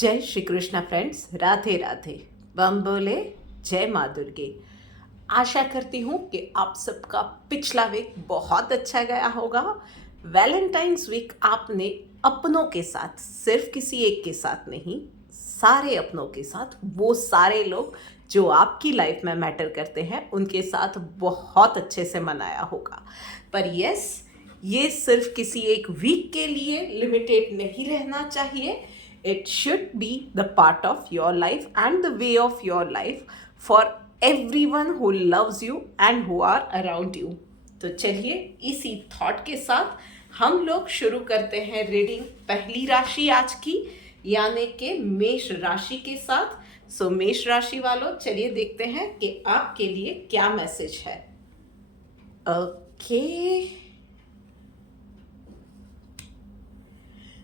जय श्री कृष्णा फ्रेंड्स, राधे राधे। बम बोले, जय माँ दुर्गे। आशा करती हूँ कि आप सबका पिछला वीक बहुत अच्छा गया होगा। वैलेंटाइंस वीक आपने अपनों के साथ, सिर्फ किसी एक के साथ नहीं, सारे अपनों के साथ, वो सारे लोग जो आपकी लाइफ में मैटर करते हैं उनके साथ बहुत अच्छे से मनाया होगा। पर यस, ये सिर्फ किसी एक वीक के लिए लिमिटेड नहीं रहना चाहिए। It should be the part of your life and the way of your life for everyone who loves you and who are around you. तो चलिए इसी थॉट के साथ हम लोग शुरू करते हैं रीडिंग पहली राशि आज की, यानी कि मेष राशि के साथ। सो मेष राशि वालों, चलिए देखते हैं कि आपके लिए क्या मैसेज है। ओके,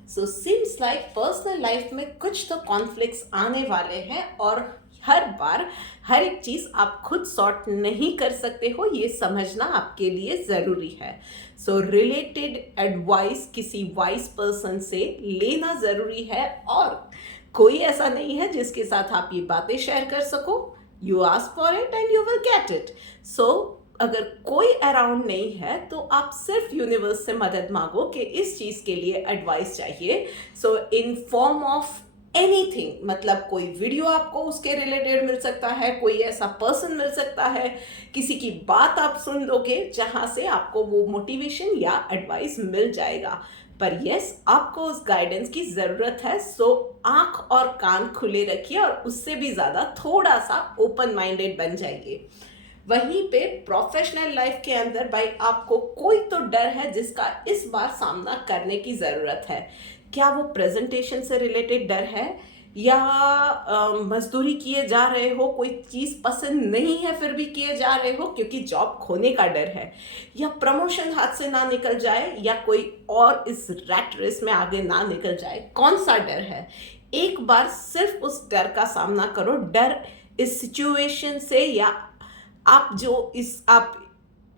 सो सीम्स लाइक पर्सनल लाइफ में कुछ तो कॉन्फ्लिक्ट्स आने वाले हैं और हर बार हर एक चीज़ आप खुद सॉर्ट नहीं कर सकते हो, ये समझना आपके लिए ज़रूरी है। सो रिलेटेड एडवाइस किसी वाइज पर्सन से लेना ज़रूरी है और कोई ऐसा नहीं है जिसके साथ आप ये बातें शेयर कर सको। You ask for it and you will get it. So अगर कोई अराउंड नहीं है तो आप सिर्फ यूनिवर्स से मदद मांगो कि इस चीज़ के लिए एडवाइस चाहिए। सो इन फॉर्म ऑफ एनीथिंग, मतलब कोई वीडियो आपको उसके रिलेटेड मिल सकता है, कोई ऐसा पर्सन मिल सकता है, किसी की बात आप सुन लोगे जहाँ से आपको वो मोटिवेशन या एडवाइस मिल जाएगा। पर यस, आपको उस गाइडेंस की ज़रूरत है। सो आँख और कान खुले रखिए और उससे भी ज़्यादा थोड़ा सा ओपन माइंडेड बन जाइए। वहीं पे प्रोफेशनल लाइफ के अंदर भाई आपको कोई तो डर है जिसका इस बार सामना करने की ज़रूरत है। क्या वो प्रेजेंटेशन से रिलेटेड डर है, या मजदूरी किए जा रहे हो, कोई चीज़ पसंद नहीं है फिर भी किए जा रहे हो क्योंकि जॉब खोने का डर है, या प्रमोशन हाथ से ना निकल जाए, या कोई और इस रैट रेस में आगे ना निकल जाए, कौन सा डर है? एक बार सिर्फ उस डर का सामना करो। डर इस सिचुएशन से, या आप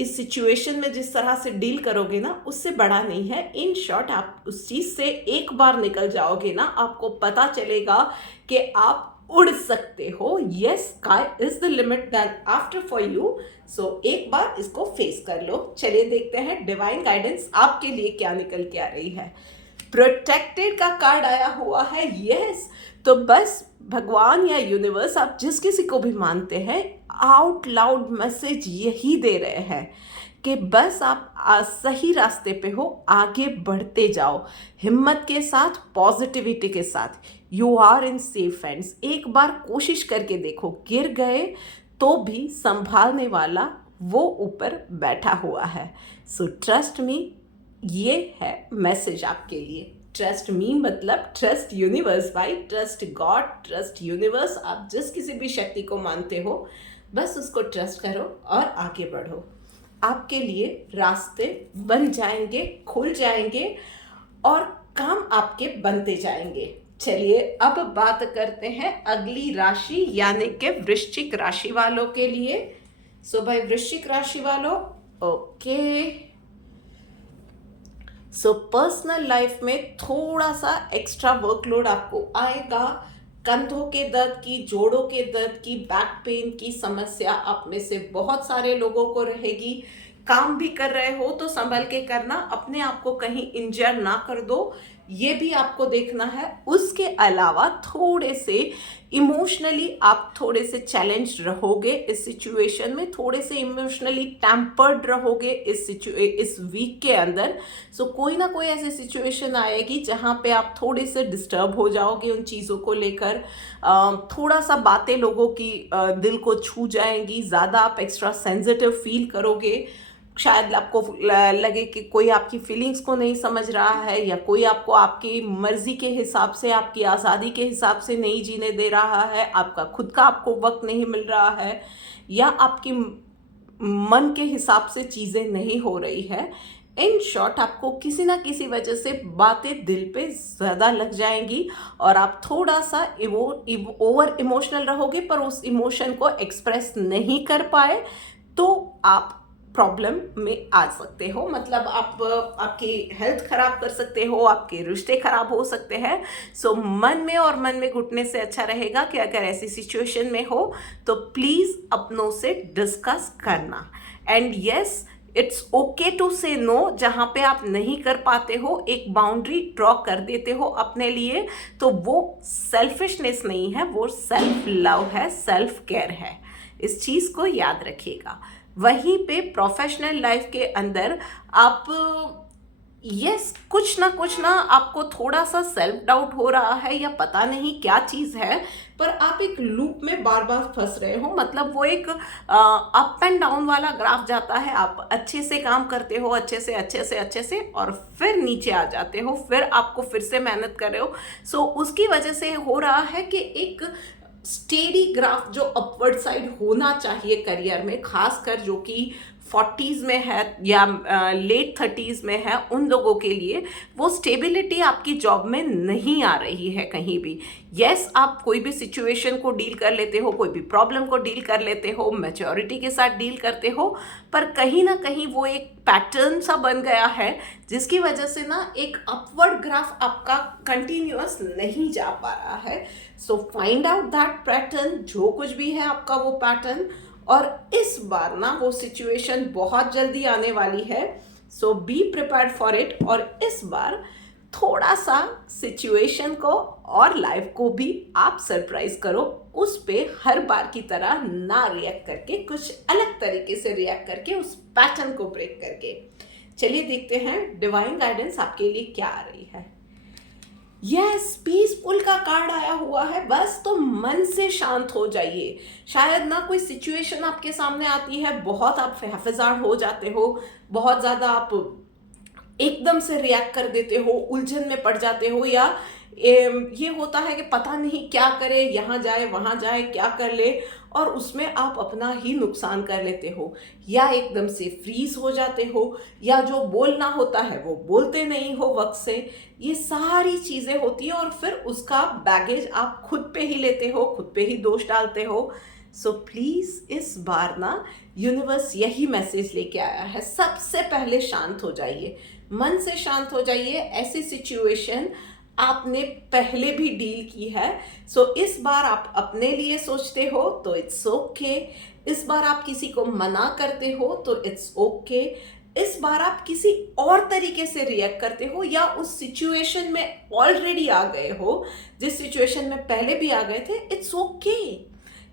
इस सिचुएशन में जिस तरह से डील करोगे ना, उससे बड़ा नहीं है। इन शॉर्ट, आप उस चीज़ से एक बार निकल जाओगे ना, आपको पता चलेगा कि आप उड़ सकते हो। Yes, sky is the limit then after for you. So एक बार इसको फेस कर लो। चलिए देखते हैं डिवाइन गाइडेंस आपके लिए क्या निकल के आ रही है। प्रोटेक्टेड का कार्ड आया हुआ है। यस, तो बस भगवान या यूनिवर्स, आप जिस किसी को भी मानते हैं, आउट लाउड मैसेज यही दे रहे हैं कि बस आप सही रास्ते पे हो, आगे बढ़ते जाओ हिम्मत के साथ, पॉजिटिविटी के साथ। You are in safe hands. एक बार कोशिश करके देखो, गिर गए तो भी संभालने वाला वो ऊपर बैठा हुआ है। सो ट्रस्ट मी, ये है मैसेज आपके लिए। ट्रस्ट मी मतलब ट्रस्ट यूनिवर्स भाई, ट्रस्ट गॉड, ट्रस्ट यूनिवर्स। आप जिस किसी भी शक्ति को मानते हो, बस उसको ट्रस्ट करो और आगे बढ़ो। आपके लिए रास्ते बन जाएंगे, खुल जाएंगे और काम आपके बनते जाएंगे। चलिए अब बात करते हैं अगली राशि, यानी कि वृश्चिक राशि वालों के लिए। सो भाई वृश्चिक राशि वालों, ओके, सो पर्सनल लाइफ में थोड़ा सा एक्स्ट्रा वर्कलोड आपको आएगा। कंधों के दर्द की, जोड़ों के दर्द की, बैक पेन की समस्या आप में से बहुत सारे लोगों को रहेगी। काम भी कर रहे हो तो संभल के करना, अपने आप को कहीं इंजर ना कर दो, ये भी आपको देखना है। उसके अलावा थोड़े से इमोशनली आप थोड़े से चैलेंज रहोगे इस सिचुएशन में, थोड़े से इमोशनली टैम्पर्ड रहोगे इस वीक के अंदर। सो कोई ना कोई ऐसी सिचुएशन आएगी जहाँ पे आप थोड़े से डिस्टर्ब हो जाओगे उन चीज़ों को लेकर। थोड़ा सा बातें लोगों की दिल को छू जाएंगी, ज़्यादा आप एक्स्ट्रा सेंसिटिव फील करोगे। शायद आपको लगे कि कोई आपकी फीलिंग्स को नहीं समझ रहा है, या कोई आपको आपकी मर्जी के हिसाब से, आपकी आज़ादी के हिसाब से नहीं जीने दे रहा है, आपका खुद का आपको वक्त नहीं मिल रहा है, या आपकी मन के हिसाब से चीज़ें नहीं हो रही है। इन शॉर्ट, आपको किसी ना किसी वजह से बातें दिल पे ज़्यादा लग जाएंगी और आप थोड़ा सा ओवर इमोशनल रहोगे, पर उस इमोशन को एक्सप्रेस नहीं कर पाए तो आप प्रॉब्लम में आ सकते हो। मतलब आप आपकी हेल्थ खराब कर सकते हो, आपके रिश्ते खराब हो सकते हैं। सो मन में घुटने से अच्छा रहेगा कि अगर ऐसी सिचुएशन में हो तो प्लीज अपनों से डिस्कस करना। And yes, it's okay to say no. जहाँ पे आप नहीं कर पाते हो, एक बाउंड्री ड्रॉ कर देते हो अपने लिए, तो वो सेल्फिशनेस नहीं है, वो सेल्फ लव है, सेल्फ केयर है। इस चीज़ को याद रखिएगा। वहीं पे प्रोफेशनल लाइफ के अंदर आप यस कुछ ना आपको थोड़ा सा सेल्फ डाउट हो रहा है या पता नहीं क्या चीज़ है, पर आप एक लूप में बार बार फंस रहे हो। मतलब वो एक अप एंड डाउन वाला ग्राफ जाता है। आप अच्छे से काम करते हो, अच्छे से और फिर नीचे आ जाते हो, फिर आपको फिर से मेहनत कर रहे हो। सो उसकी वजह से हो रहा है कि एक स्टेडी ग्राफ जो अपवर्ड साइड होना चाहिए करियर में, खासकर जो कि 40s में है या लेट 30s में है, उन लोगों के लिए वो स्टेबिलिटी आपकी जॉब में नहीं आ रही है कहीं भी। यस, आप कोई भी सिचुएशन को डील कर लेते हो, कोई भी प्रॉब्लम को डील कर लेते हो, मैच्योरिटी के साथ डील करते हो, पर कहीं ना कहीं वो एक पैटर्न सा बन गया है जिसकी वजह से ना एक अपवर्ड ग्राफ आपका कंटिन्यूअस नहीं जा पा रहा है। So find out that pattern, जो कुछ भी है आपका वो पैटर्न, और इस बार ना वो सिचुएशन बहुत जल्दी आने वाली है। So be prepared for it. और इस बार थोड़ा सा सिचुएशन को और लाइफ को भी आप सरप्राइज करो, उस पे हर बार की तरह ना रिएक्ट करके, कुछ अलग तरीके से रिएक्ट करके, उस पैटर्न को ब्रेक करके। चलिए देखते हैं डिवाइन गाइडेंस आपके लिए क्या आ रही है। यस, पीसफुल का कार्ड आया हुआ है। बस तो मन से शांत हो जाइए। शायद ना कोई सिचुएशन आपके सामने आती है, बहुत आप हैफेजार्ड हो जाते हो, बहुत ज़्यादा आप एकदम से रिएक्ट कर देते हो, उलझन में पड़ जाते हो, या ये होता है कि पता नहीं क्या करे, यहाँ जाए वहाँ जाए, क्या कर ले, और उसमें आप अपना ही नुकसान कर लेते हो, या एकदम से फ्रीज हो जाते हो, या जो बोलना होता है वो बोलते नहीं हो वक्त से। ये सारी चीज़ें होती है और फिर उसका बैगेज आप खुद पे ही लेते हो, खुद पे ही दोष डालते हो। सो प्लीज़ इस बार ना यूनिवर्स यही मैसेज लेके आया है, सबसे पहले शांत हो जाइए, मन से शांत हो जाइए। ऐसी सिचुएशन आपने पहले भी डील की है। सो इस बार आप अपने लिए सोचते हो तो इट्स ओके। इस बार आप किसी को मना करते हो तो इट्स ओके। इस बार आप किसी और तरीके से रिएक्ट करते हो या उस सिचुएशन में ऑलरेडी आ गए हो, जिस सिचुएशन में पहले भी आ गए थे, इट्स ओके।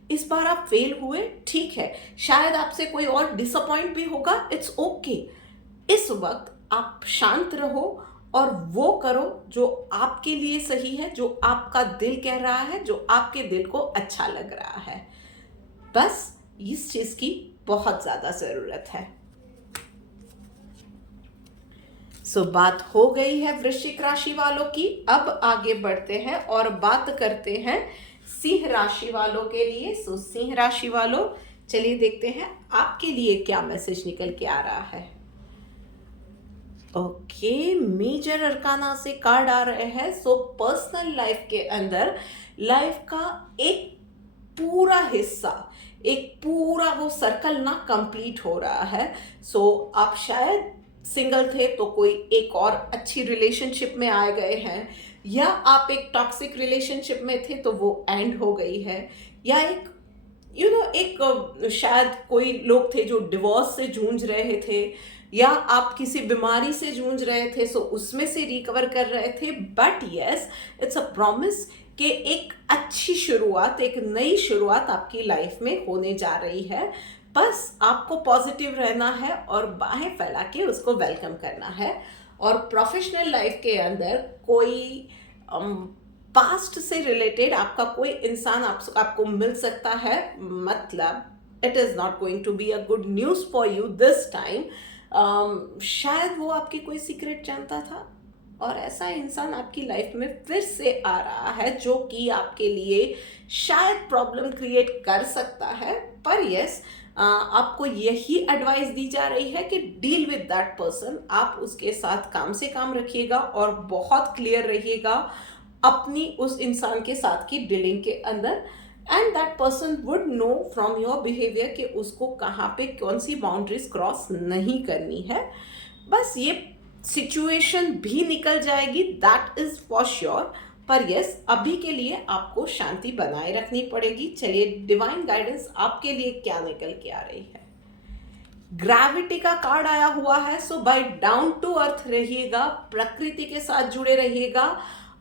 इस बार आप फेल हुए, ठीक है, शायद आपसे कोई और डिसअपॉइंट भी होगा, इट्स ओके। इस वक्त आप शांत रहो और वो करो जो आपके लिए सही है, जो आपका दिल कह रहा है, जो आपके दिल को अच्छा लग रहा है। बस इस चीज की बहुत ज्यादा जरूरत है। सो बात हो गई है वृश्चिक राशि वालों की। अब आगे बढ़ते हैं और बात करते हैं सिंह राशि वालों के लिए। सो सिंह राशि वालों, चलिए देखते हैं आपके लिए क्या मैसेज निकल के आ रहा है। ओके, मेजर अरकाना से कार्ड आ रहे हैं। सो पर्सनल लाइफ के अंदर लाइफ का एक पूरा हिस्सा, एक पूरा वो सर्कल ना कंप्लीट हो रहा है। सो आप शायद सिंगल थे तो कोई एक और अच्छी रिलेशनशिप में आ गए हैं, या आप एक टॉक्सिक रिलेशनशिप में थे तो वो एंड हो गई है, या एक एक शायद कोई लोग थे जो डिवोर्स से जूझ रहे थे, या आप किसी बीमारी से जूझ रहे थे, सो उसमें से रिकवर कर रहे थे। But yes, it's a promise कि एक अच्छी शुरुआत, एक नई शुरुआत आपकी लाइफ में होने जा रही है। बस आपको पॉजिटिव रहना है और बाहें फैला के उसको वेलकम करना है। और प्रोफेशनल लाइफ के अंदर कोई पास्ट से रिलेटेड आपका कोई इंसान आपको मिल सकता है। मतलब it is not going to be a good news for you this time. शायद वो आपकी कोई सीक्रेट जानता था और ऐसा इंसान आपकी लाइफ में फिर से आ रहा है जो कि आपके लिए शायद प्रॉब्लम क्रिएट कर सकता है। पर यस, आपको यही एडवाइस दी जा रही है कि डील विद दैट पर्सन। आप उसके साथ काम से काम रखिएगा और बहुत क्लियर रहिएगा अपनी उस इंसान के साथ की डीलिंग के अंदर। And that person would know from your behaviour कि उसको कहाँ पे कौन सी बाउंड्रीज क्रॉस नहीं करनी है. बस ये सिचुएशन भी निकल जाएगी, दैट इज फॉर श्योर. पर यस, अभी के लिए आपको शांति बनाए रखनी पड़ेगी. चलिए, डिवाइन गाइडेंस आपके लिए क्या निकल के आ रही है. ग्रेविटी का कार्ड आया हुआ है. सो बाय डाउन टू अर्थ रहिएगा, प्रकृति के साथ जुड़े रहिएगा,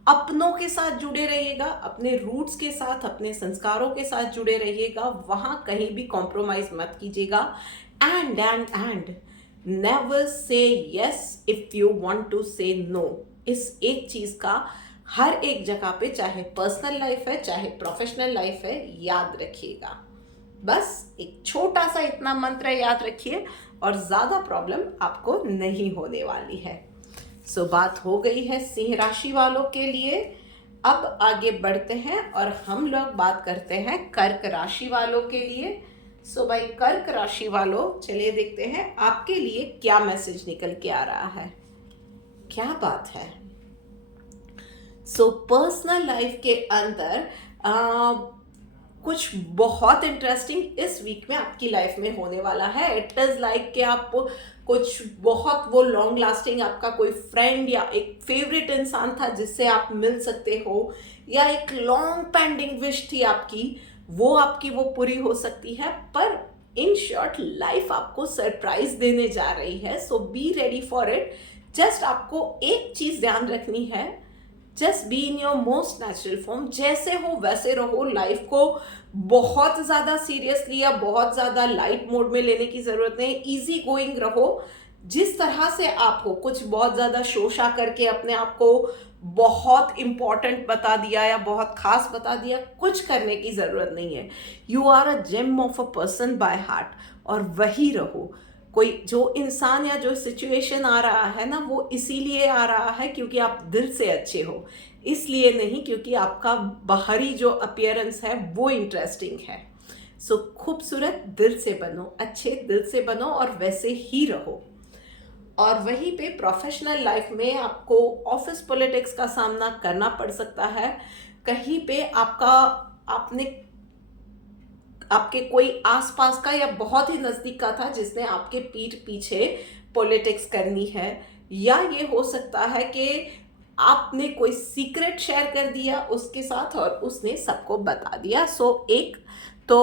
अपनों के साथ जुड़े रहिएगा, अपने रूट्स के साथ, अपने संस्कारों के साथ जुड़े रहिएगा. वहां कहीं भी कॉम्प्रोमाइज मत कीजिएगा. And never say yes if you want to say no. इस एक चीज का हर एक जगह पे, चाहे पर्सनल लाइफ है चाहे प्रोफेशनल लाइफ है, याद रखिएगा. बस एक छोटा सा इतना मंत्र याद रखिए और ज्यादा प्रॉब्लम आपको नहीं होने वाली है. सो बात हो गई है सिंह राशि वालों के लिए. अब आगे बढ़ते हैं और हम लोग बात करते हैं कर्क राशि वालों के लिए. सो भाई कर्क राशि वालों, चलिए देखते हैं आपके लिए क्या मैसेज निकल के आ रहा है. क्या बात है. सो पर्सनल लाइफ के अंदर कुछ बहुत इंटरेस्टिंग इस वीक में आपकी लाइफ में होने वाला है. इट इज लाइक कि आप कुछ बहुत वो लॉन्ग लास्टिंग आपका कोई फ्रेंड या एक फेवरेट इंसान था जिससे आप मिल सकते हो, या एक लॉन्ग पेंडिंग विश थी आपकी, वो पूरी हो सकती है. पर इन शॉर्ट लाइफ आपको सरप्राइज देने जा रही है. So be ready for it. Just आपको एक चीज ध्यान रखनी है, just be in your most natural form. जैसे हो वैसे रहो. लाइफ को बहुत ज़्यादा सीरियसली या बहुत ज़्यादा लाइट मोड में लेने की ज़रूरत नहीं. इजी गोइंग रहो जिस तरह से आप हो. कुछ बहुत ज़्यादा शोशा करके अपने आप को बहुत इम्पॉर्टेंट बता दिया या बहुत खास बता दिया, कुछ करने की ज़रूरत नहीं है. You are a gem of a person by heart, और वही रहो. कोई जो इंसान या जो सिचुएशन आ रहा है ना, वो इसीलिए आ रहा है क्योंकि आप दिल से अच्छे हो, इसलिए नहीं क्योंकि आपका बाहरी जो अपीयरेंस है वो इंटरेस्टिंग है. सो खूबसूरत दिल से बनो, अच्छे दिल से बनो और वैसे ही रहो. और वहीं पे प्रोफेशनल लाइफ में आपको ऑफिस पॉलिटिक्स का सामना करना पड़ सकता है. कहीं पे आपके कोई आसपास का या बहुत ही नज़दीक का था जिसने आपके पीठ पीछे पॉलिटिक्स करनी है, या ये हो सकता है कि आपने कोई सीक्रेट शेयर कर दिया उसके साथ और उसने सबको बता दिया. सो एक तो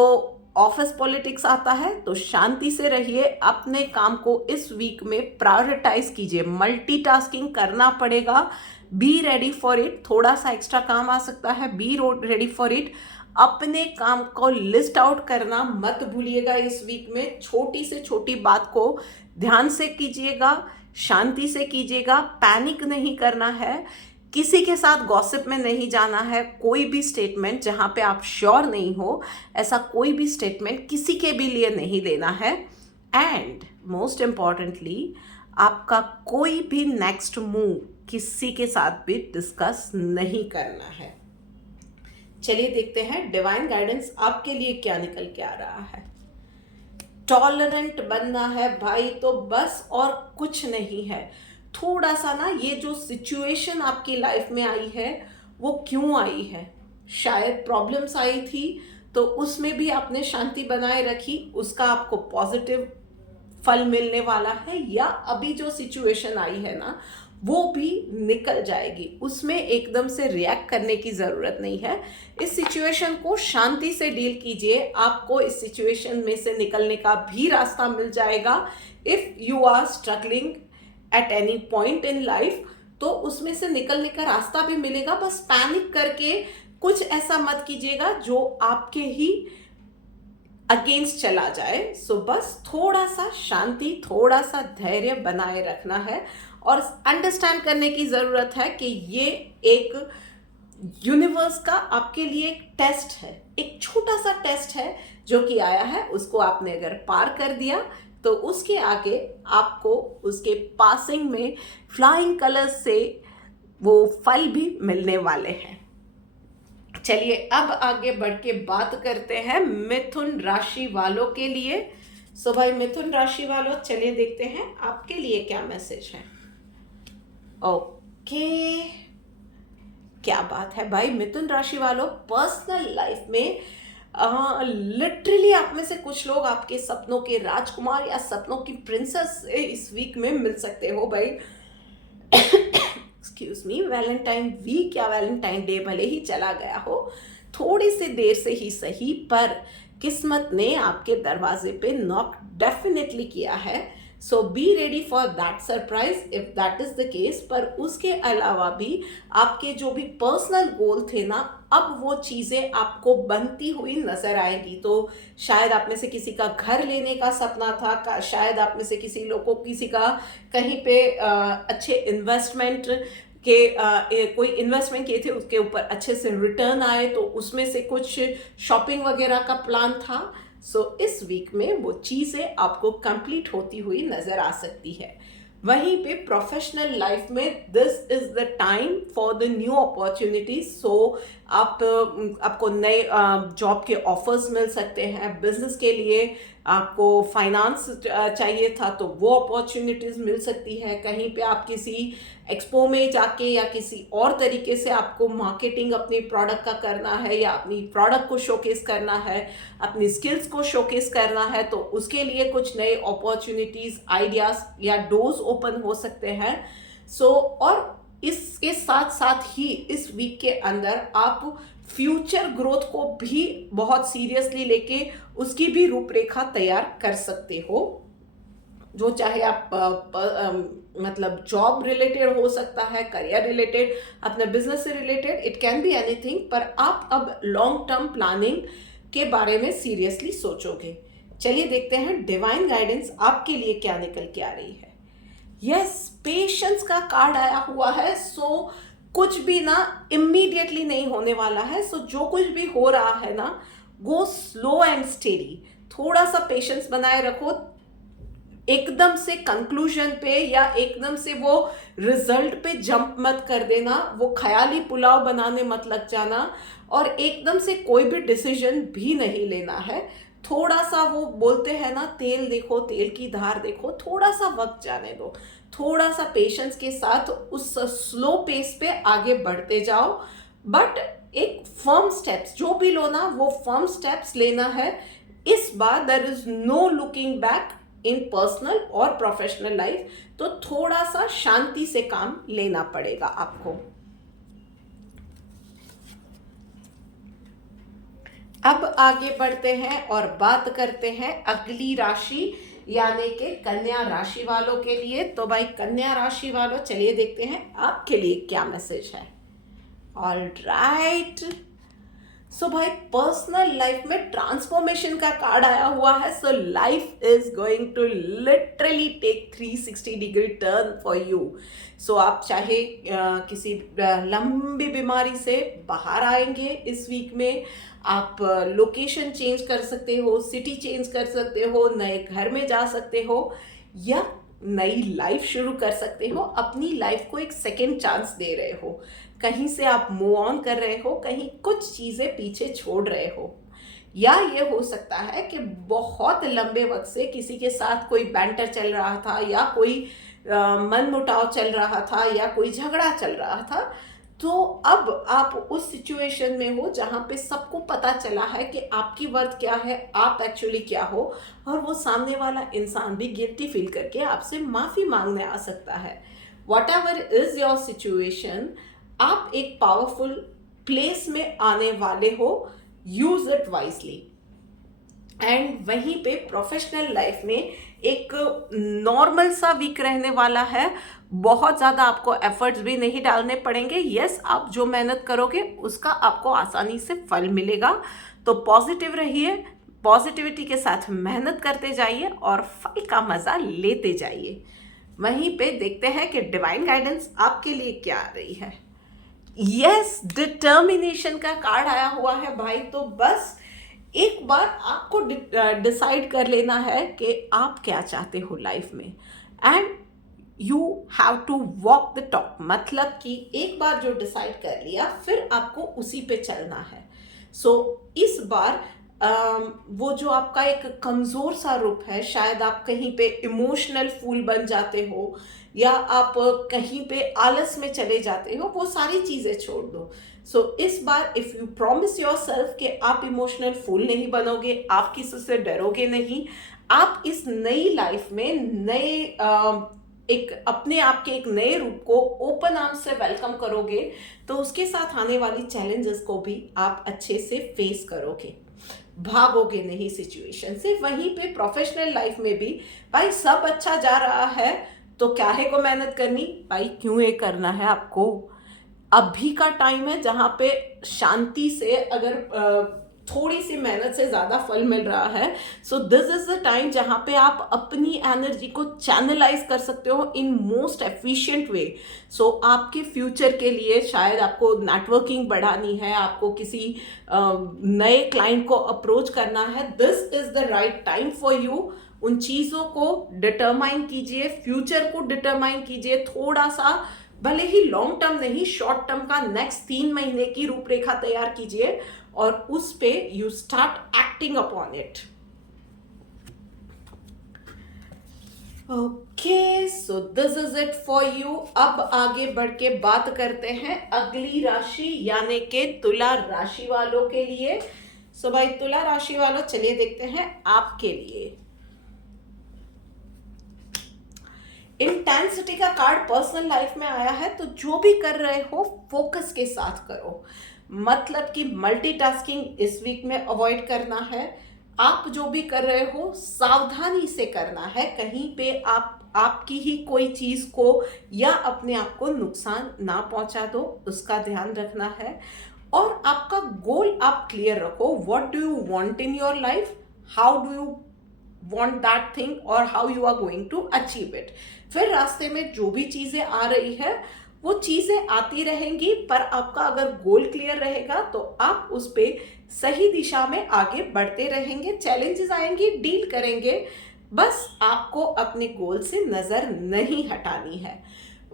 ऑफिस पॉलिटिक्स आता है, तो शांति से रहिए. अपने काम को इस वीक में प्रायोरिटाइज कीजिए. मल्टीटास्किंग करना पड़ेगा. B ready for it. थोड़ा सा एक्स्ट्रा काम आ सकता है, बी रेडी फॉर इट. अपने काम को लिस्ट आउट करना मत भूलिएगा इस वीक में. छोटी से छोटी बात को ध्यान से कीजिएगा, शांति से कीजिएगा. पैनिक नहीं करना है. किसी के साथ गॉसिप में नहीं जाना है. कोई भी स्टेटमेंट जहाँ पे आप श्योर नहीं हो, ऐसा कोई भी स्टेटमेंट किसी के भी लिए नहीं देना है. एंड मोस्ट इम्पॉर्टेंटली, आपका कोई भी नेक्स्ट मूव किसी के साथ भी डिस्कस नहीं करना है. चलिए देखते हैं डिवाइन गाइडेंस आपके लिए क्या निकल के आ रहा है. टॉलरेंट बनना है भाई, तो बस और कुछ नहीं है. थोड़ा सा ना, ये जो सिचुएशन आपकी लाइफ में आई है वो क्यों आई है, शायद प्रॉब्लम्स आई थी तो उसमें भी आपने शांति बनाए रखी, उसका आपको पॉजिटिव फल मिलने वाला है. या अभी जो सिचुएशन आई है ना, वो भी निकल जाएगी. उसमें एकदम से रिएक्ट करने की ज़रूरत नहीं है. इस सिचुएशन को शांति से डील कीजिए. आपको इस सिचुएशन में से निकलने का भी रास्ता मिल जाएगा. If you are struggling at any point in life, तो उसमें से निकलने का रास्ता भी मिलेगा. बस पैनिक करके कुछ ऐसा मत कीजिएगा जो आपके ही अगेंस्ट चला जाए. सो बस थोड़ा सा शांति, थोड़ा सा धैर्य बनाए रखना है और अंडरस्टैंड करने की ज़रूरत है कि ये एक यूनिवर्स का आपके लिए एक टेस्ट है, एक छोटा सा टेस्ट है जो कि आया है. उसको आपने अगर पार कर दिया तो उसके आगे आपको उसके पासिंग में फ्लाइंग कलर्स से वो फल भी मिलने वाले हैं. चलिए अब आगे बढ़ के बात करते हैं मिथुन राशि वालों के लिए. सो भाई मिथुन राशि वालों, चलिए देखते हैं आपके लिए क्या मैसेज है. ओके, क्या बात है भाई मिथुन राशि वालों. पर्सनल लाइफ में लिटरली आप में से कुछ लोग आपके सपनों के राजकुमार या सपनों की प्रिंसेस से इस वीक में मिल सकते हो भाई। एक्सक्यूज मी, वैलेंटाइन वीक या वैलेंटाइन डे भले ही चला गया हो, थोड़ी सी देर से ही सही, पर किस्मत ने आपके दरवाजे पे नॉक डेफिनेटली किया है। So be ready for that surprise if that is the case. पर उसके अलावा भी आपके जो भी पर्सनल गोल थे ना, अब वो चीज़ें आपको बनती हुई नजर आएंगी। तो शायद आप में से किसी का घर लेने का सपना था, शायद आप में से किसी का कहीं पे अच्छे इन्वेस्टमेंट के कोई इन्वेस्टमेंट किए थे, उसके ऊपर अच्छे से रिटर्न आए, तो उसमें से कुछ शॉपिंग वगैरह का प्लान था। सो इस वीक में वो चीज़ें आपको कंप्लीट होती हुई नज़र आ सकती है। वहीं पे प्रोफेशनल लाइफ में this is the time for the new opportunities. So आपको नए जॉब के ऑफर्स मिल सकते हैं। बिजनेस के लिए आपको फाइनेंस चाहिए था तो वो अपॉर्चुनिटीज मिल सकती है। कहीं पे आप किसी एक्सपो में जाके या किसी और तरीके से आपको मार्केटिंग अपनी प्रोडक्ट का करना है या अपनी प्रोडक्ट को शोकेस करना है, अपनी स्किल्स को शोकेस करना है, तो उसके लिए कुछ नए अपॉर्चुनिटीज, आइडियाज या डोर्स ओपन हो सकते हैं। और इसके साथ साथ ही इस वीक के अंदर आप फ्यूचर ग्रोथ को भी बहुत सीरियसली लेके उसकी भी रूपरेखा तैयार कर सकते हो। जो चाहे आप मतलब जॉब रिलेटेड हो सकता है, करियर रिलेटेड, अपने बिजनेस से related, it can be anything. पर आप अब लॉन्ग टर्म प्लानिंग के बारे में सीरियसली सोचोगे। चलिए देखते हैं डिवाइन गाइडेंस आपके लिए क्या निकल के आ रही है। यस, पेशेंस का कार्ड आया हुआ है। सो कुछ भी ना इमीडिएटली नहीं होने वाला है। सो जो कुछ भी हो रहा है ना, गो स्लो एंड स्टेडी। थोड़ा सा पेशेंस बनाए रखो। एकदम से कंक्लूजन पे या एकदम से वो रिजल्ट पे जंप मत कर देना, वो ख्याली पुलाव बनाने मत लग जाना, और एकदम से कोई भी डिसीजन भी नहीं लेना है। थोड़ा सा, वो बोलते हैं ना, तेल देखो तेल की धार देखो, थोड़ा सा वक्त जाने दो। थोड़ा सा पेशेंस के साथ उस स्लो पेस पे आगे बढ़ते जाओ। बट एक फर्म स्टेप्स जो भी लो ना, वो फर्म स्टेप्स लेना है इस बार। There is no looking back in personal और प्रोफेशनल लाइफ। तो थोड़ा सा शांति से काम लेना पड़ेगा आपको। अब आगे बढ़ते हैं और बात करते हैं अगली राशि यानी कि कन्या राशि वालों के लिए। तो भाई कन्या राशि वालों, चलिए देखते हैं आपके लिए क्या मैसेज है। ऑल राइट, सो भाई पर्सनल लाइफ में ट्रांसफॉर्मेशन का कार्ड आया हुआ है। So life is going to literally take 360 degree turn for you. So आप चाहे किसी लंबी बीमारी से बाहर आएंगे इस वीक में, आप लोकेशन चेंज कर सकते हो, सिटी चेंज कर सकते हो, नए घर में जा सकते हो, या नई लाइफ शुरू कर सकते हो। अपनी लाइफ को एक सेकेंड चांस दे रहे हो। कहीं से आप मूव ऑन कर रहे हो, कहीं कुछ चीज़ें पीछे छोड़ रहे हो। या ये हो सकता है कि बहुत लंबे वक्त से किसी के साथ कोई बैंटर चल रहा था, या कोई मनमुटाव चल रहा था, या कोई झगड़ा चल रहा था। तो अब आप उस सिचुएशन में हो जहाँ पे सबको पता चला है कि आपकी वर्थ क्या है, आप एक्चुअली क्या हो, और वो सामने वाला इंसान भी गिल्टी फील करके आपसे माफ़ी मांगने आ सकता है। What ever is your situation, आप एक पावरफुल प्लेस में आने वाले हो। Use it wisely. एंड वहीं पे प्रोफेशनल लाइफ में एक नॉर्मल सा वीक रहने वाला है। बहुत ज़्यादा आपको एफर्ट्स भी नहीं डालने पड़ेंगे। यस, आप जो मेहनत करोगे उसका आपको आसानी से फल मिलेगा। तो पॉजिटिव रहिए, पॉजिटिविटी के साथ मेहनत करते जाइए और फल का मज़ा लेते जाइए। वहीं पे देखते हैं कि डिवाइन गाइडेंस आपके लिए क्या आ रही है। यस, डिटर्मिनेशन का कार्ड आया हुआ है भाई। तो बस एक बार आपको डिसाइड कर लेना है कि आप क्या चाहते हो लाइफ में, and you have to walk the talk. मतलब कि एक बार जो डिसाइड कर लिया, फिर आपको उसी पे चलना है। सो इस बार वो जो आपका एक कमज़ोर सा रूप है, शायद आप कहीं पे इमोशनल फूल बन जाते हो, या आप कहीं पे आलस में चले जाते हो, वो सारी चीज़ें छोड़ दो। सो इस बार if you promise yourself कि आप इमोशनल फूल नहीं बनोगे, आप किसी से डरोगे नहीं, आप इस नई लाइफ में नए एक अपने आप के एक नए रूप को ओपन आर्म से वेलकम करोगे, तो उसके साथ आने वाली चैलेंजेस को भी आप अच्छे से फेस करोगे, भागोगे नहीं सिचुएशन से। वहीं पे प्रोफेशनल लाइफ में भी भाई सब अच्छा जा रहा है तो क्या है को मेहनत करनी, भाई क्यों ये करना है आपको। अभी का टाइम है जहाँ पे शांति से अगर थोड़ी सी मेहनत से ज़्यादा फल मिल रहा है। So this is the time जहाँ पे आप अपनी एनर्जी को चैनलाइज कर सकते हो इन मोस्ट एफिशिएंट वे। सो आपके फ्यूचर के लिए शायद आपको नेटवर्किंग बढ़ानी है, आपको किसी नए क्लाइंट को अप्रोच करना है, this is the right time for you. उन चीज़ों को डिटरमाइन कीजिए, फ्यूचर को डिटरमाइन कीजिए, थोड़ा सा भले ही लॉन्ग टर्म नहीं, शॉर्ट टर्म का नेक्स्ट 3 महीने की रूपरेखा तैयार कीजिए और उस पे you start acting upon it. Okay, so this is it for you. अब आगे बढ़ के बात करते हैं अगली राशि यानी कि तुला राशि वालों के लिए। सो भाई तुला राशि वालों, चलिए देखते हैं आपके लिए। इंटेंसिटी का कार्ड पर्सनल लाइफ में आया है, तो जो भी कर रहे हो फोकस के साथ करो, मतलब कि मल्टीटास्किंग इस वीक में अवॉइड करना है। आप जो भी कर रहे हो सावधानी से करना है, कहीं पे आपकी ही कोई चीज को या अपने आप को नुकसान ना पहुंचा दो, उसका ध्यान रखना है। और आपका गोल आप क्लियर रखो, what do you want in your life, how do you want that thing और how you are going to achieve it। फिर रास्ते में जो भी चीजें आ रही है वो चीजें आती रहेंगी, पर आपका अगर गोल क्लियर रहेगा तो आप उस पे सही दिशा में आगे बढ़ते रहेंगे। चैलेंजेस आएंगे, डील करेंगे, बस आपको अपने गोल से नजर नहीं हटानी है।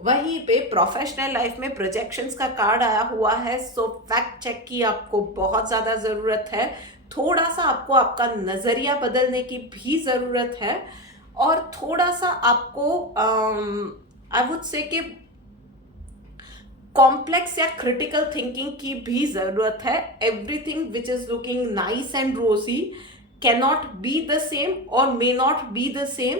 वहीं पे प्रोफेशनल लाइफ में प्रोजेक्शंस का कार्ड आया हुआ है, सो फैक्ट चेक की आपको बहुत ज़्यादा ज़रूरत है। थोड़ा सा आपको आपका नज़रिया बदलने की भी ज़रूरत है और थोड़ा सा आपको आई वुड से कि कॉम्प्लेक्स या क्रिटिकल थिंकिंग की भी ज़रूरत है। Everything which is looking nice and रोजी कैनॉट बी द सेम और may not be the same,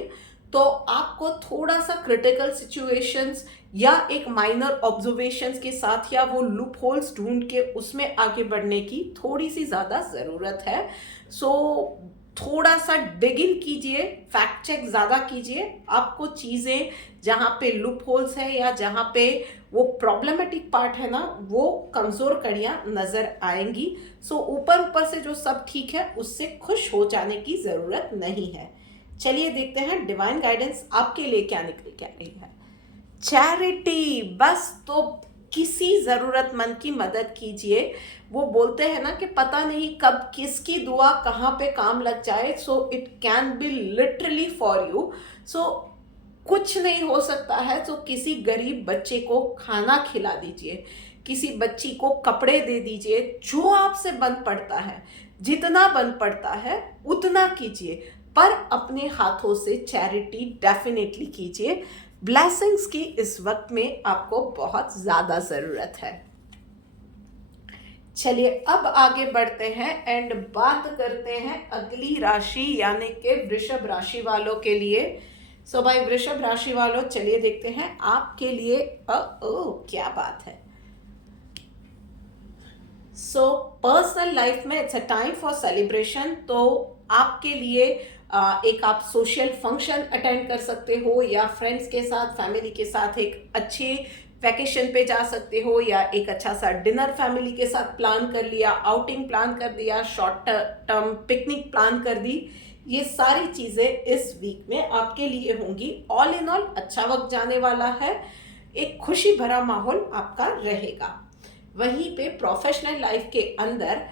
तो आपको थोड़ा सा क्रिटिकल सिचुएशंस या एक माइनर ऑब्जर्वेशंस के साथ या वो लूप होल्स ढूंढ के उसमें आगे बढ़ने की थोड़ी सी ज़्यादा ज़रूरत है। सो थोड़ा सा डिग इन कीजिए, फैक्ट चेक ज़्यादा कीजिए, आपको चीज़ें जहाँ पे लूप होल्स है या जहाँ पे वो प्रॉब्लमेटिक पार्ट है ना, वो कमज़ोर कड़ियाँ नज़र आएंगी। सो ऊपर ऊपर से जो सब ठीक है उससे खुश हो जाने की ज़रूरत नहीं है। चलिए देखते हैं डिवाइन गाइडेंस आपके लिए क्या निकल के आ रही है। चैरिटी, बस तो किसी ज़रूरतमंद की मदद कीजिए। वो बोलते हैं ना कि पता नहीं कब किसकी दुआ कहाँ पे काम लग जाए, so it can be literally for you. So कुछ नहीं हो सकता है तो किसी गरीब बच्चे को खाना खिला दीजिए, किसी बच्ची को कपड़े दे दीजिए, जो आपसे बन पड़ता है, जितना बन पड़ता है उतना कीजिए, पर अपने हाथों से चैरिटी डेफिनेटली कीजिए। ब्लेसिंग्स की इस वक्त में आपको बहुत ज़्यादा ज़रूरत है। चलिए अब आगे बढ़ते हैं एंड बात करते हैं अगली राशि यानी कि वृषभ राशि वालों के लिए। सो भाई वृषभ राशि वालों, चलिए देखते हैं आपके लिए क्या बात है। सो पर्सनल लाइफ में it's a time for celebration, तो आपके लिए एक आप सोशल फंक्शन अटेंड कर सकते हो या फ्रेंड्स के साथ, फैमिली के साथ एक अच्छे वैकेशन पे जा सकते हो, या एक अच्छा सा डिनर फैमिली के साथ प्लान कर लिया, आउटिंग प्लान कर दिया, शॉर्ट टर्म पिकनिक प्लान कर दी। ये सारी चीज़ें इस वीक में आपके लिए होंगी। ऑल इन ऑल अच्छा वक्त जाने वाला है, एक खुशी भरा माहौल आपका रहेगा। वहीं पे प्रोफेशनल लाइफ के अंदर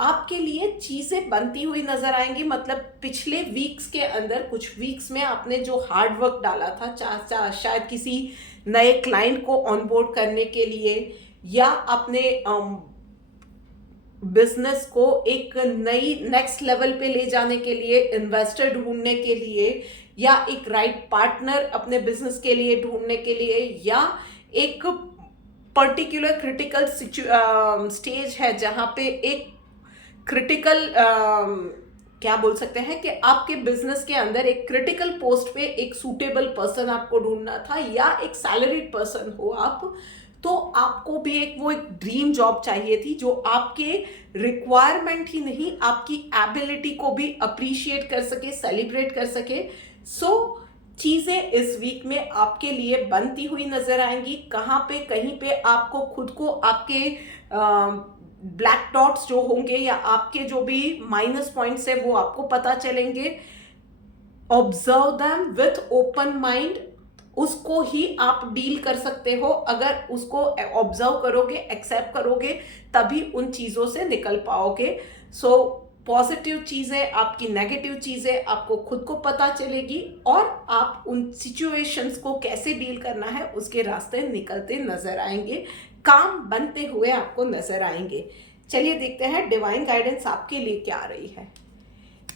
आपके लिए चीज़ें बनती हुई नज़र आएंगी। मतलब पिछले वीक्स के अंदर, कुछ वीक्स में आपने जो हार्ड वर्क डाला था, शायद किसी नए क्लाइंट को ऑनबोर्ड करने के लिए, या अपने बिजनेस को एक नई नेक्स्ट लेवल पे ले जाने के लिए, इन्वेस्टर ढूंढने के लिए, या एक राइट पार्टनर अपने बिजनेस के लिए ढूंढने के लिए, या एक पर्टिकुलर क्रिटिकल स्टेज है जहाँ पे एक क्रिटिकल क्या बोल सकते हैं कि आपके बिजनेस के अंदर एक क्रिटिकल पोस्ट पे एक सूटेबल पर्सन आपको ढूंढना था, या एक सैलरीड पर्सन हो आप, तो आपको भी एक ड्रीम जॉब चाहिए थी जो आपके रिक्वायरमेंट ही नहीं, आपकी एबिलिटी को भी अप्रिशिएट कर सके, सेलिब्रेट कर सके। सो चीज़ें इस वीक में आपके लिए बनती हुई नजर आएंगी। कहाँ पे कहीं पे आपको खुद को आपके ब्लैक डॉट्स जो होंगे या आपके जो भी माइनस पॉइंट्स है वो आपको पता चलेंगे। Observe them with open mind, उसको ही आप डील कर सकते हो। अगर उसको ऑब्जर्व करोगे, एक्सेप्ट करोगे, तभी उन चीज़ों से निकल पाओगे। सो पॉजिटिव चीज़ें, आपकी नेगेटिव चीज़ें आपको खुद को पता चलेगी और आप उन सिचुएशंस को कैसे डील करना है उसके रास्ते निकलते नजर आएंगे, काम बनते हुए आपको नजर आएंगे। चलिए देखते हैं डिवाइन गाइडेंस आपके लिए क्या आ रही है।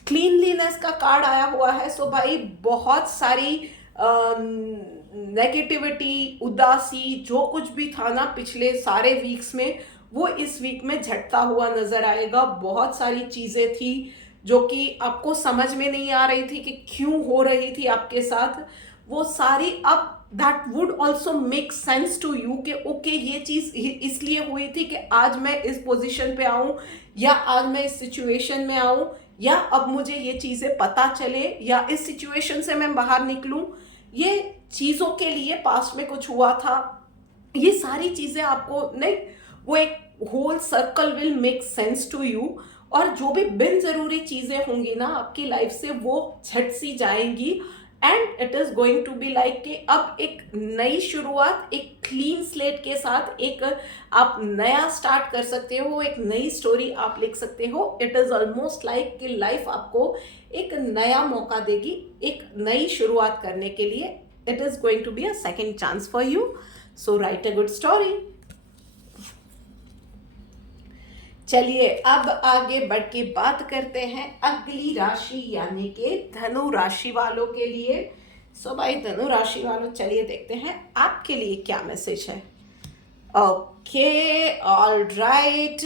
क्लीनलीनेस का कार्ड आया हुआ है। सो भाई बहुत सारी नेगेटिविटी, उदासी, जो कुछ भी था ना पिछले सारे वीक्स में, वो इस वीक में झटता हुआ नजर आएगा। बहुत सारी चीजें थी जो कि आपको समझ में नहीं आ रही थी कि क्यों हो रही थी आपके साथ, वो सारी अब that would also make sense to you कि ओके ये चीज़ इसलिए हुई थी कि आज मैं इस पोजीशन पे आऊँ, या आज मैं इस सिचुएशन में आऊँ, या अब मुझे ये चीज़ें पता चले, या इस सिचुएशन से मैं बाहर निकलूँ। ये चीज़ों के लिए पास्ट में कुछ हुआ था, ये सारी चीज़ें आपको नहीं, वो एक whole circle will make sense to you. और जो भी बिन ज़रूरी चीज़ें होंगी ना आपकी लाइफ से, वो झट सी जाएंगी। And it is going to be like कि अब एक नई शुरुआत, एक क्लीन स्लेट के साथ एक आप नया स्टार्ट कर सकते हो, एक नई स्टोरी आप लिख सकते हो। इट इज़ ऑलमोस्ट लाइक कि लाइफ आपको एक नया मौका देगी, एक नई शुरुआत करने के लिए। It is going to be a second chance for you. So write a good story. चलिए अब आगे बढ़ के बात करते हैं अगली राशि यानी कि धनु राशि वालों के लिए। सो भाई धनु राशि वालों, चलिए देखते हैं आपके लिए क्या मैसेज है। Okay, all right.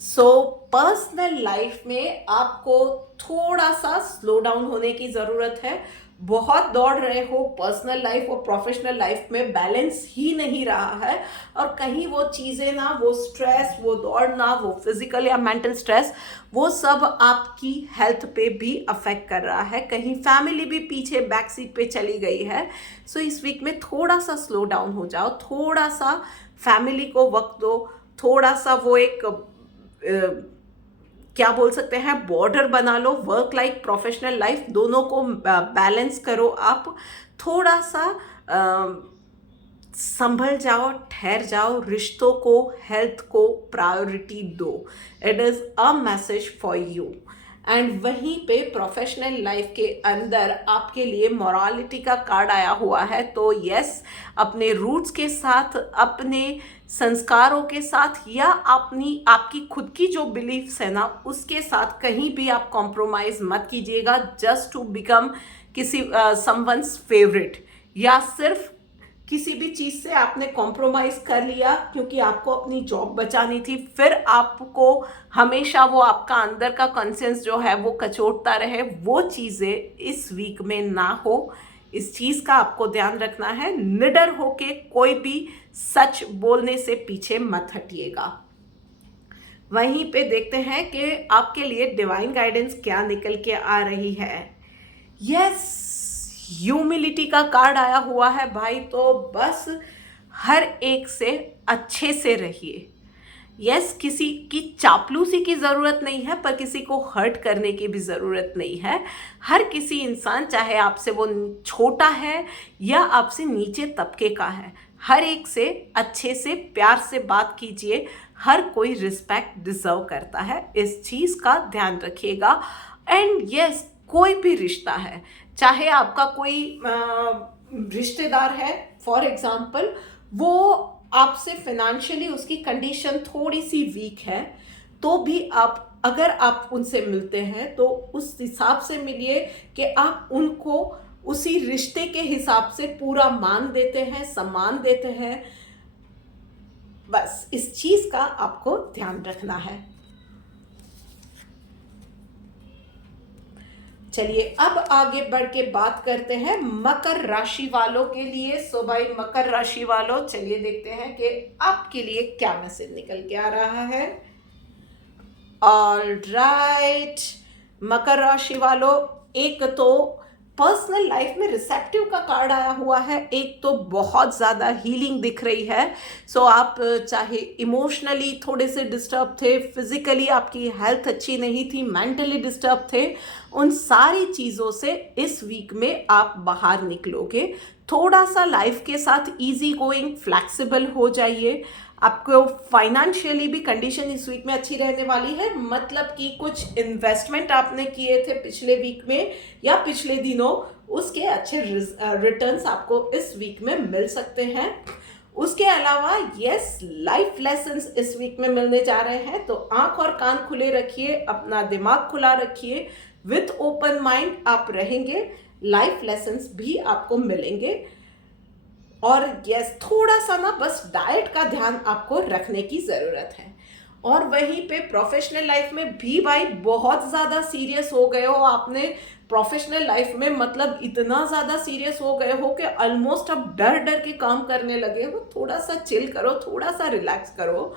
So personal life में आपको थोड़ा सा स्लो डाउन होने की ज़रूरत है। बहुत दौड़ रहे हो, पर्सनल लाइफ और प्रोफेशनल लाइफ में बैलेंस ही नहीं रहा है, और कहीं वो चीज़ें ना, वो स्ट्रेस, वो दौड़ना, वो फिजिकल या मेंटल स्ट्रेस, वो सब आपकी हेल्थ पे भी अफेक्ट कर रहा है। कहीं फैमिली भी पीछे बैक सीट पे चली गई है। सो इस वीक में थोड़ा सा स्लो डाउन हो जाओ, थोड़ा सा फैमिली को वक्त दो, थोड़ा सा वो एक क्या बोल सकते हैं, बॉर्डर बना लो। वर्क लाइफ, प्रोफेशनल लाइफ दोनों को बैलेंस करो। आप थोड़ा सा संभल जाओ, ठहर जाओ, रिश्तों को, हेल्थ को प्रायोरिटी दो। It is a message for you. And वहीं पे प्रोफेशनल लाइफ के अंदर आपके लिए मोरालिटी का कार्ड आया हुआ है। तो यस, अपने रूट्स के साथ, अपने संस्कारों के साथ, या आपकी खुद की जो बिलीफ्स है ना उसके साथ कहीं भी आप कॉम्प्रोमाइज़ मत कीजिएगा जस्ट टू बिकम किसी समवंस फेवरेट, या सिर्फ किसी भी चीज़ से आपने कॉम्प्रोमाइज़ कर लिया क्योंकि आपको अपनी जॉब बचानी थी, फिर आपको हमेशा वो आपका अंदर का कॉन्शियस जो है वो कचोटता रहे। वो चीज़ें इस वीक में ना हो, इस चीज़ का आपको ध्यान रखना है। निडर होके कोई भी सच बोलने से पीछे मत हटिएगा। वहीं पे देखते हैं कि आपके लिए डिवाइन गाइडेंस क्या निकल के आ रही है। यस, ह्यूमिलिटी का कार्ड आया हुआ है भाई। तो बस हर एक से अच्छे से रहिए। यस, किसी की चापलूसी की ज़रूरत नहीं है, पर किसी को हर्ट करने की भी ज़रूरत नहीं है। हर किसी इंसान, चाहे आपसे वो छोटा है या आपसे नीचे तबके का है, हर एक से अच्छे से, प्यार से बात कीजिए। हर कोई रिस्पेक्ट डिज़र्व करता है, इस चीज़ का ध्यान रखिएगा। एंड यस, कोई भी रिश्ता है, चाहे आपका कोई रिश्तेदार है फॉर एग्जाम्पल, वो आपसे फिनेंशियली उसकी कंडीशन थोड़ी सी वीक है, तो भी आप अगर आप उनसे मिलते हैं तो उस हिसाब से मिलिए कि आप उनको उसी रिश्ते के हिसाब से पूरा मान देते हैं, सम्मान देते हैं। बस इस चीज का आपको ध्यान रखना है। चलिए अब आगे बढ़ के बात करते हैं मकर राशि वालों के लिए। सो भाई मकर राशि वालों, चलिए देखते हैं कि आपके लिए क्या मैसेज निकल के आ रहा है। ऑल राइट, मकर राशि वालों, एक तो पर्सनल लाइफ में रिसेप्टिव का कार्ड आया हुआ है, एक तो बहुत ज़्यादा हीलिंग दिख रही है। सो आप चाहे इमोशनली थोड़े से डिस्टर्ब थे, फिजिकली आपकी हेल्थ अच्छी नहीं थी, मेंटली डिस्टर्ब थे, उन सारी चीज़ों से इस वीक में आप बाहर निकलोगे। थोड़ा सा लाइफ के साथ इजी गोइंग, फ्लैक्सिबल हो जाइए। आपको फाइनेंशियली भी कंडीशन इस वीक में अच्छी रहने वाली है, मतलब कि कुछ इन्वेस्टमेंट आपने किए थे पिछले वीक में या पिछले दिनों, उसके अच्छे रिटर्न्स आपको इस वीक में मिल सकते हैं। उसके अलावा यस, लाइफ लेसन्स इस वीक में मिलने जा रहे हैं, तो आंख और कान खुले रखिए, अपना दिमाग खुला रखिए, विथ ओपन माइंड आप रहेंगे, लाइफ लेसन्स भी आपको मिलेंगे। और यस, थोड़ा सा ना बस डाइट का ध्यान आपको रखने की ज़रूरत है। और वहीं पे प्रोफेशनल लाइफ में भी भाई बहुत ज़्यादा सीरियस हो गए हो आपने प्रोफेशनल लाइफ में, मतलब इतना ज़्यादा सीरियस हो गए हो कि ऑलमोस्ट अब डर डर के काम करने लगे हो। थोड़ा सा चिल करो, थोड़ा सा रिलैक्स करो,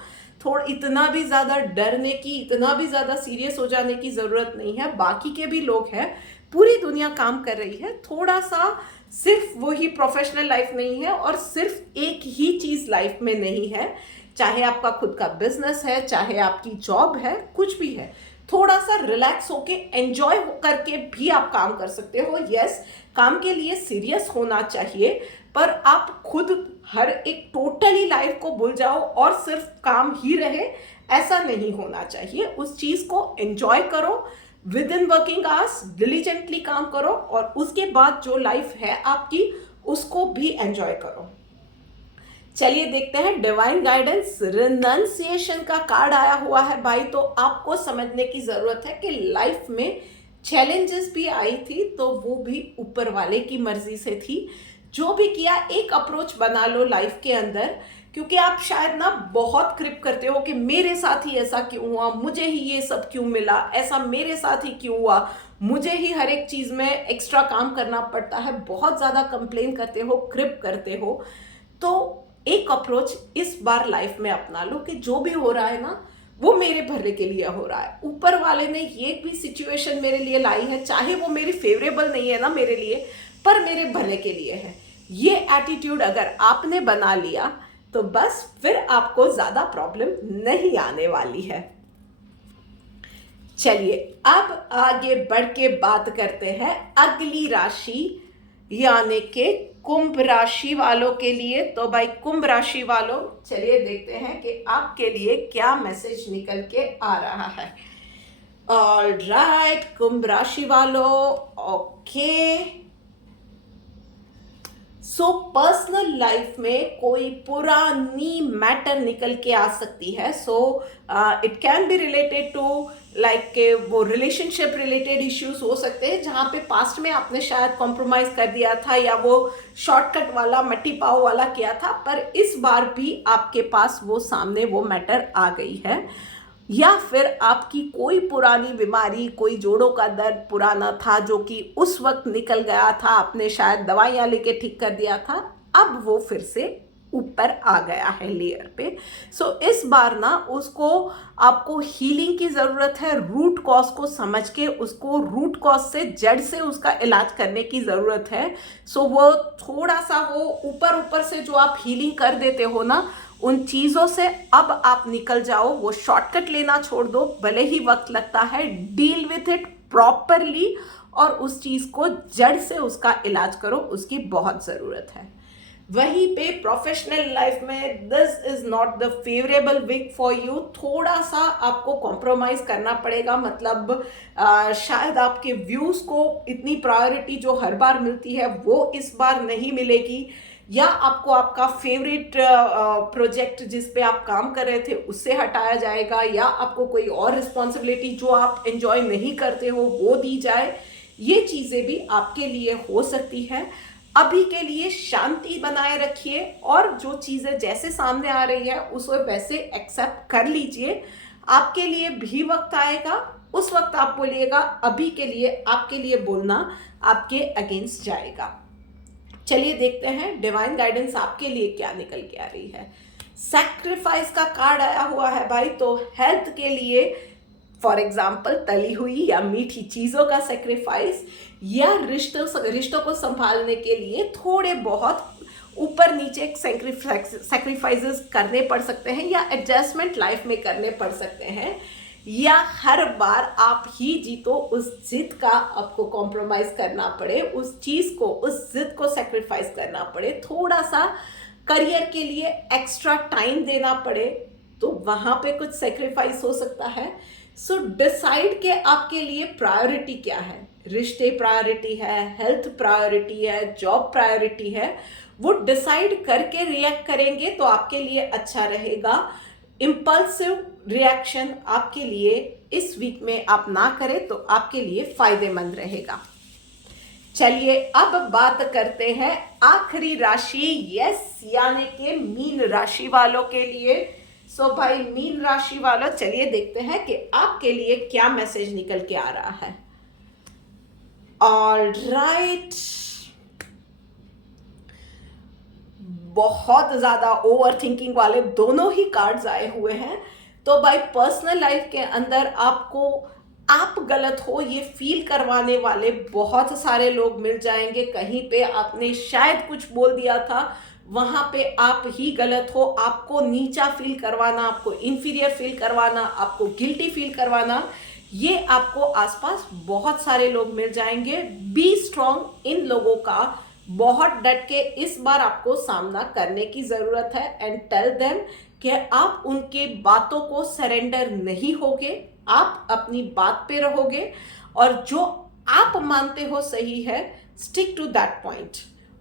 इतना भी ज़्यादा डरने की, इतना भी ज़्यादा सीरियस हो जाने की ज़रूरत नहीं है। बाकी के भी लोग हैं, पूरी दुनिया काम कर रही है। थोड़ा सा सिर्फ वही प्रोफेशनल लाइफ नहीं है और सिर्फ एक ही चीज़ लाइफ में नहीं है, चाहे आपका खुद का बिजनेस है, चाहे आपकी जॉब है, कुछ भी है, थोड़ा सा रिलैक्स होके एंजॉय करके भी आप काम कर सकते हो। यस, काम के लिए सीरियस होना चाहिए, पर आप खुद हर एक टोटली लाइफ को भूल जाओ और सिर्फ काम ही रहे, ऐसा नहीं होना चाहिए। उस चीज़ को एंजॉय करो, with in working hours diligently काम करो, और उसके बाद जो लाइफ है आपकी उसको भी एंजॉय करो। चलिए देखते हैं डिवाइन गाइडेंस। रिनंसिएशन का कार्ड आया हुआ है भाई, तो आपको समझने की जरूरत है कि लाइफ में चैलेंजेस भी आई थी, तो वो भी ऊपर वाले की मर्जी से थी। जो भी किया, एक अप्रोच बना लो लाइफ के अंदर, क्योंकि आप शायद ना बहुत क्रिप करते हो कि मेरे साथ ही ऐसा क्यों हुआ, मुझे ही ये सब क्यों मिला, ऐसा मेरे साथ ही क्यों हुआ, मुझे ही हर एक चीज़ में एक्स्ट्रा काम करना पड़ता है, बहुत ज़्यादा कंप्लेन करते हो, क्रिप करते हो। तो एक अप्रोच इस बार लाइफ में अपना लो कि जो भी हो रहा है ना, वो मेरे भले के लिए हो रहा है। ऊपर वाले ने ये भी सिचुएशन मेरे लिए लाई है, चाहे वो मेरी फेवरेबल नहीं है ना मेरे लिए, पर मेरे भले के लिए है। ये एटीट्यूड अगर आपने बना लिया तो बस फिर आपको ज़्यादा प्रॉब्लम नहीं आने वाली है। चलिए अब आगे बढ़ के बात करते हैं अगली राशि यानी कि कुंभ राशि वालों के लिए। तो भाई कुंभ राशि वालों, चलिए देखते हैं कि आपके लिए क्या मैसेज निकल के आ रहा है। ऑलराइट कुंभ राशि वालों, ओके, सो पर्सनल लाइफ में कोई पुरानी मैटर निकल के आ सकती है। So it can be related to like वो रिलेशनशिप रिलेटेड इश्यूज हो सकते हैं, जहाँ पे पास्ट में आपने शायद कॉम्प्रोमाइज़ कर दिया था या वो शॉर्टकट वाला मट्टी पाव वाला किया था, पर इस बार भी आपके पास वो सामने वो मैटर आ गई है। या फिर आपकी कोई पुरानी बीमारी, कोई जोड़ों का दर्द पुराना था जो कि उस वक्त निकल गया था, आपने शायद दवाइयाँ लेके ठीक कर दिया था, अब वो फिर से ऊपर आ गया है लेयर पे। सो इस बार ना उसको आपको हीलिंग की ज़रूरत है, रूट कॉज को समझ के उसको रूट कॉज से, जड़ से उसका इलाज करने की ज़रूरत है। सो वो थोड़ा सा वो ऊपर ऊपर से जो आप हीलिंग कर देते हो ना, उन चीज़ों से अब आप निकल जाओ, वो शॉर्टकट लेना छोड़ दो, भले ही वक्त लगता है, डील विथ इट प्रॉपरली और उस चीज़ को जड़ से उसका इलाज करो, उसकी बहुत ज़रूरत है। वहीं पे प्रोफेशनल लाइफ में this is not the favourable week for you, थोड़ा सा आपको कॉम्प्रोमाइज़ करना पड़ेगा, मतलब शायद आपके व्यूज़ को इतनी प्रायोरिटी जो हर बार मिलती है वो इस बार नहीं मिलेगी, या आपको आपका फेवरेट प्रोजेक्ट जिस पे आप काम कर रहे थे उससे हटाया जाएगा, या आपको कोई और रिस्पॉन्सिबिलिटी जो आप एंजॉय नहीं करते हो वो दी जाए। ये चीज़ें भी आपके लिए हो सकती है। अभी के लिए शांति बनाए रखिए और जो चीज़ें जैसे सामने आ रही है उसे वैसे एक्सेप्ट कर लीजिए। आपके लिए भी वक्त आएगा, उस वक्त आप बोलिएगा, अभी के लिए आपके लिए बोलना आपके अगेंस्ट जाएगा। चलिए देखते हैं डिवाइन गाइडेंस आपके लिए क्या निकल के आ रही है। सैक्रिफाइस का कार्ड आया हुआ है भाई, तो हेल्थ के लिए फॉर एग्जाम्पल तली हुई या मीठी चीज़ों का सेक्रीफाइस, या रिश्तों को संभालने के लिए थोड़े बहुत ऊपर नीचे सेक्रीफाइसेस करने पड़ सकते हैं, या एडजस्टमेंट लाइफ में करने पड़ सकते हैं, या हर बार आप ही जीतो उस जिद का आपको कॉम्प्रोमाइज़ करना पड़े, उस चीज़ को, उस जिद को सेक्रीफाइस करना पड़े, थोड़ा सा करियर के लिए एक्स्ट्रा टाइम देना पड़े, तो वहाँ पे कुछ सेक्रीफाइस हो सकता है। सो डिसाइड के आपके लिए प्रायोरिटी क्या है। रिश्ते प्रायोरिटी है, हेल्थ प्रायोरिटी है, जॉब प्रायोरिटी है, वो डिसाइड करके रिएक्ट करेंगे तो आपके लिए अच्छा रहेगा। इम्पल्सिव रिएक्शन आपके लिए इस वीक में आप ना करें तो आपके लिए फायदेमंद रहेगा। चलिए अब बात करते हैं आखिरी राशि, यस, यानी कि मीन राशि वालों के लिए। सो भाई मीन राशि वालों, चलिए देखते हैं कि आपके लिए क्या मैसेज निकल के आ रहा है। ऑल राइट, बहुत ज्यादा ओवर थिंकिंग वाले दोनों ही कार्ड्स आए हुए हैं। तो भाई पर्सनल लाइफ के अंदर आपको आप गलत हो ये फील करवाने वाले बहुत सारे लोग मिल जाएंगे। कहीं पे आपने शायद कुछ बोल दिया था, वहाँ पे आप ही गलत हो, आपको नीचा फील करवाना, आपको इन्फीरियर फील करवाना, आपको गिल्टी फील करवाना, ये आपको आसपास बहुत सारे लोग मिल जाएंगे। बी स्ट्रॉन्ग, इन लोगों का बहुत डट के इस बार आपको सामना करने की ज़रूरत है। एंड टेल देम कि आप उनके बातों को सरेंडर नहीं होगे, आप अपनी बात पे रहोगे और जो आप मानते हो सही है, स्टिक टू दैट पॉइंट,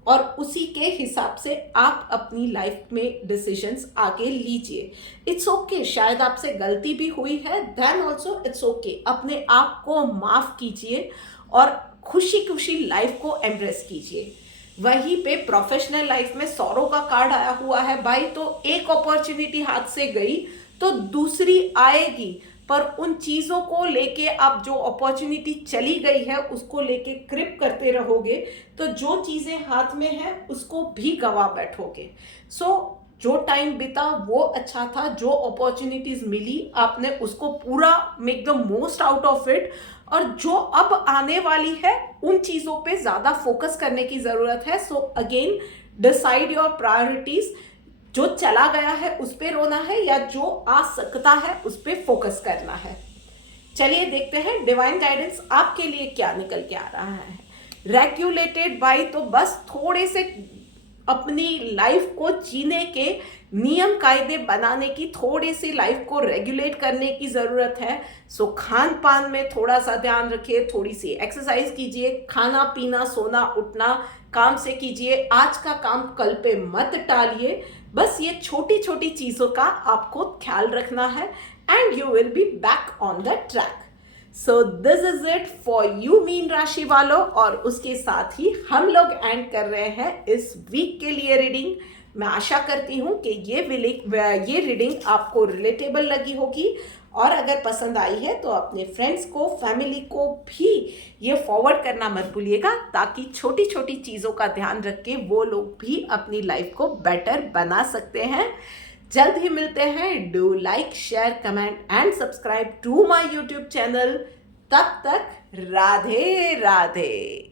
और उसी के हिसाब से आप अपनी लाइफ में डिसीजंस आगे लीजिए। इट्स ओके, शायद आपसे गलती भी हुई है, देन ऑल्सो इट्स ओके। अपने आप को माफ़ कीजिए और खुशी खुशी लाइफ को एम्ब्रेस कीजिए। वहीं पे प्रोफेशनल लाइफ में सौरों का कार्ड आया हुआ है भाई, तो एक अपॉर्चुनिटी हाथ से गई तो दूसरी आएगी, पर उन चीज़ों को लेके आप जो अपॉर्चुनिटी चली गई है उसको लेके क्रिप करते रहोगे तो जो चीज़ें हाथ में हैं उसको भी गवा बैठोगे। सो जो टाइम बीता वो अच्छा था, जो अपॉर्चुनिटीज़ मिली आपने उसको पूरा make the most out of it, और जो अब आने वाली है उन चीज़ों पे ज़्यादा फोकस करने की ज़रूरत है। So again decide your priorities, जो चला गया है उस पे रोना है या जो आ सकता है उस पे फोकस करना है। चलिए देखते हैं डिवाइन गाइडेंस आपके लिए क्या निकल के आ रहा है। रेगुलेटेड बाई, तो बस थोड़े से अपनी लाइफ को जीने के नियम कायदे बनाने की, थोड़ी सी लाइफ को रेगुलेट करने की ज़रूरत है। सो खान पान में थोड़ा सा ध्यान रखिए, थोड़ी सी एक्सरसाइज कीजिए, खाना पीना सोना उठना काम से कीजिए, आज का काम कल पे मत टालिए। बस ये छोटी छोटी चीज़ों का आपको ख्याल रखना है and you will be back on the track. So this is it for you mean राशि वालों, और उसके साथ ही हम लोग एंड कर रहे हैं इस वीक के लिए रीडिंग। मैं आशा करती हूँ कि ये रीडिंग आपको रिलेटेबल लगी होगी, और अगर पसंद आई है तो अपने फ्रेंड्स को, फैमिली को भी ये फॉरवर्ड करना मत भूलिएगा, ताकि छोटी छोटी चीज़ों का ध्यान रख के वो लोग भी अपनी लाइफ को बेटर बना सकते हैं। जल्द ही मिलते हैं। Do like, share, comment and subscribe to my YouTube channel. तब तक राधे राधे।